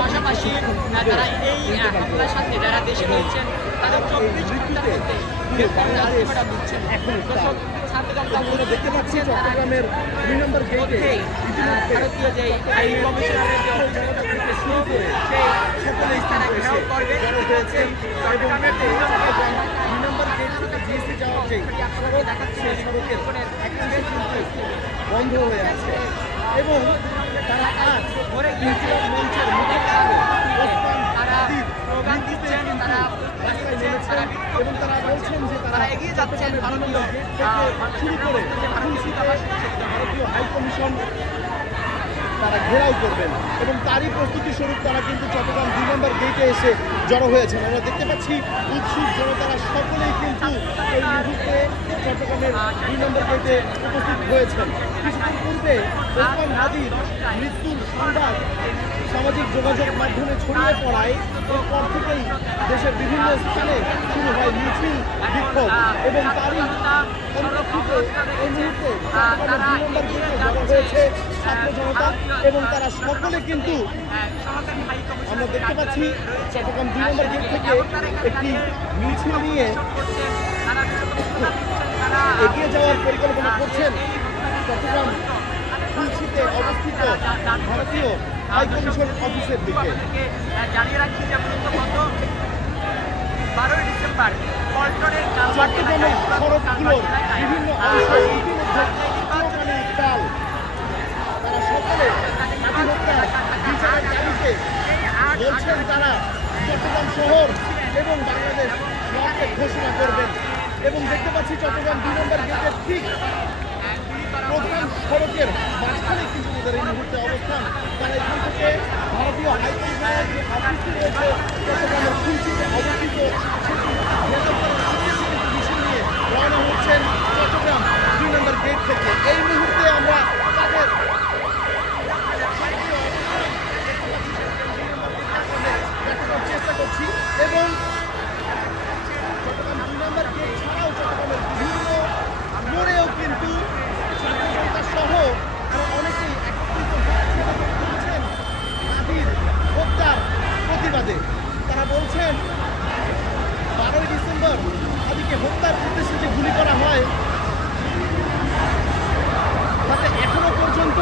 পাশাপাশি তারা এই হামলার সাথে যারা দেশে রয়েছেন তাদের 24 ঘন্টার মধ্যে গ্রেপ্তারের আদেশটা দিচ্ছেন। দর্শক ছাত্ররা দেখতে পাচ্ছি চট্টগ্রামের 2 নম্বর গেটে ভারতীয় যে হাই কমিশনারের যে অফিসটা থেকে শুরু করে সেই সকলে স্থানে ঘেরাও করবে হয়েছেন চট্টগ্রামের 2 নম্বর গেট থেকে জিএসটি যাওয়ার যে সড়ক দেখাচ্ছে সড়কের একাংশ কিন্তু বন্ধ হয়ে আছে এবং তারা আজ ইনকিলাব মঞ্চের মুখে তারা স্লোগান দিচ্ছেন, তারা এবং তারা বলছেন যে তারা এগিয়ে যাচ্ছেন ভারতীয় শুরু করে ভারতীয় হাই কমিশন তারা ঘেরাও করবেন এবং তারই প্রস্তুতি স্বরূপ তারা কিন্তু চট্টগ্রাম 2 নম্বর গেটে এসে জড়ো হয়েছেন। আমরা দেখতে পাচ্ছি উৎসুক জনতারা সকলেই কিন্তু এই মুহূর্তে চট্টগ্রামের 2 নম্বর গেটে উপস্থিত হয়েছেন। কিছুক্ষণ পূর্বে ওসমান হাদির মৃত্যুর সংবাদ সামাজিক যোগাযোগ মাধ্যমে ছড়িয়ে পড়ায় এরপর থেকেই দেশের বিভিন্ন স্থানে শুরু হয় মিছিল বিক্ষোভ এবং তারই পরিপ্রেক্ষিতে এই মুহূর্তে চট্টগ্রামের 2 নম্বর গেটে জড়ো হয়েছে ছাত্র জনতা এবং তারা সকলে কিন্তু আমরা দেখতে পাচ্ছি চট্টগ্রাম 2 নম্বর গেট থেকে একটি মিছিল নিয়ে এগিয়ে যাওয়ার পরিকল্পনা করছেন চট্টগ্রাম খুলশীতে অবস্থিত ভারতীয় হাই কমিশন অফিসের দিকে। জানিয়ে রাখছি যে গত 12 ডিসেম্বর পল্টনের চট্টগ্রামের সড়কগুলোর বিভিন্ন অংশ ইতিমধ্যে উত্তাল। তারা সকলে স্বাধীনতার বিচারের দাবিতে বলছেন তারা চট্টগ্রাম শহর এবং বাংলাদেশ ব্লককে ঘোষণা করবেন এবং দেখতে পাচ্ছি চট্টগ্রাম 2 নম্বর গেটের ঠিক প্রধান সড়কের মাঝখানে কিন্তু তাদের এই মুহূর্তে অবস্থান। তারা এখান থেকে ভারতীয় হাই কমিশনের যে অফিসটি রয়েছে চট্টগ্রামের খুলশীতে অবস্থিত সেটি ঘেরাও করার উদ্দেশ্যে কিন্তু মিছিল নিয়ে রওনা হচ্ছেন চট্টগ্রাম 2 নম্বর গেট থেকে। এই মুহূর্তে আমরা তাদের দেখানোর চেষ্টা করছি এবং চট্টগ্রাম 2 নম্বর গেট ছাড়াও চট্টগ্রামের বিভিন্ন মোড়েও কিন্তু ছাত্রজনতা সহ আরো অনেকেই একত্রিত হয়েছেন হাদির হত্যার প্রতিবাদে। তারা বলছেন 12 ডিসেম্বর হাদিকে হত্যার উদ্দেশ্যে যে গুলি করা হয় তাতে এখনো পর্যন্ত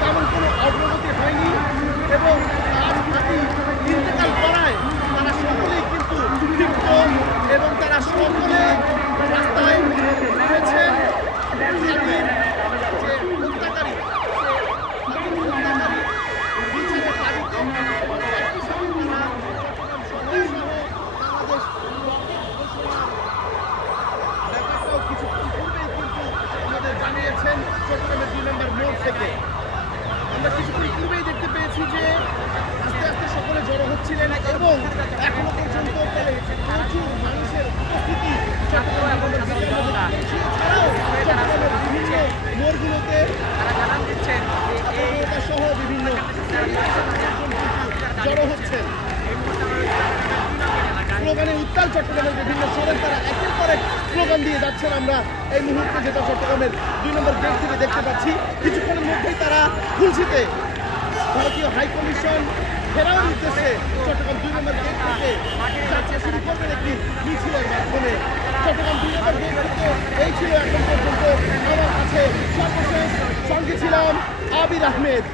তেমন কোনো অগ্রগতি হয়নি এবং আজ হাদি ইন্তেকাল করায় তারা সকলেই কিন্তু ক্ষিপ্ত এবং তারা সকলে রাস্তায় নেমেছেন হাদির যে হত্যাকারী বিচারের দাবিতে একই সঙ্গে তারা বাংলাদেশ ব্যাপারটাও কিছুক্ষণ পূর্বেই কিন্তু আমাদের জানিয়েছেন চট্টগ্রামের 2 নম্বর মোড় থেকে। আমরা কিছুক্ষণ পূর্বেই দেখতে পেয়েছি যে আস্তে আস্তে সকলে জড়ো হচ্ছিলেন এবং এখনো পর্যন্ত প্রচুর মানুষের উপস্থিতি চট্টগ্রামের ছাড়াও চট্টগ্রামের বিভিন্ন মোড়গুলোতে সহ বিভিন্ন জড়ো হচ্ছেন। স্লোগানে উত্তাল চট্টগ্রামের বিভিন্ন সড়ক তারা একের পর এক স্লোগান দিয়ে যাচ্ছেন। আমরা এই মুহূর্তে যেটা চট্টগ্রামের 2 নম্বর গেট থেকে দেখতে পাচ্ছি কিছুক্ষণের মধ্যেই তারা খুলশীতে ভারতীয় হাই কমিশন ঘেরাওয়ের উদ্দেশ্যে চট্টগ্রাম 2 নম্বর গেট থেকে যাত্রা শুরু করবেন একটি মিছিলের মাধ্যমে। চট্টগ্রাম 2 নম্বর গেট থেকে এই ছিল এখন পর্যন্ত আমার কাছে সর্বশেষ। সঙ্গে ছিলাম আবির আহমেদ।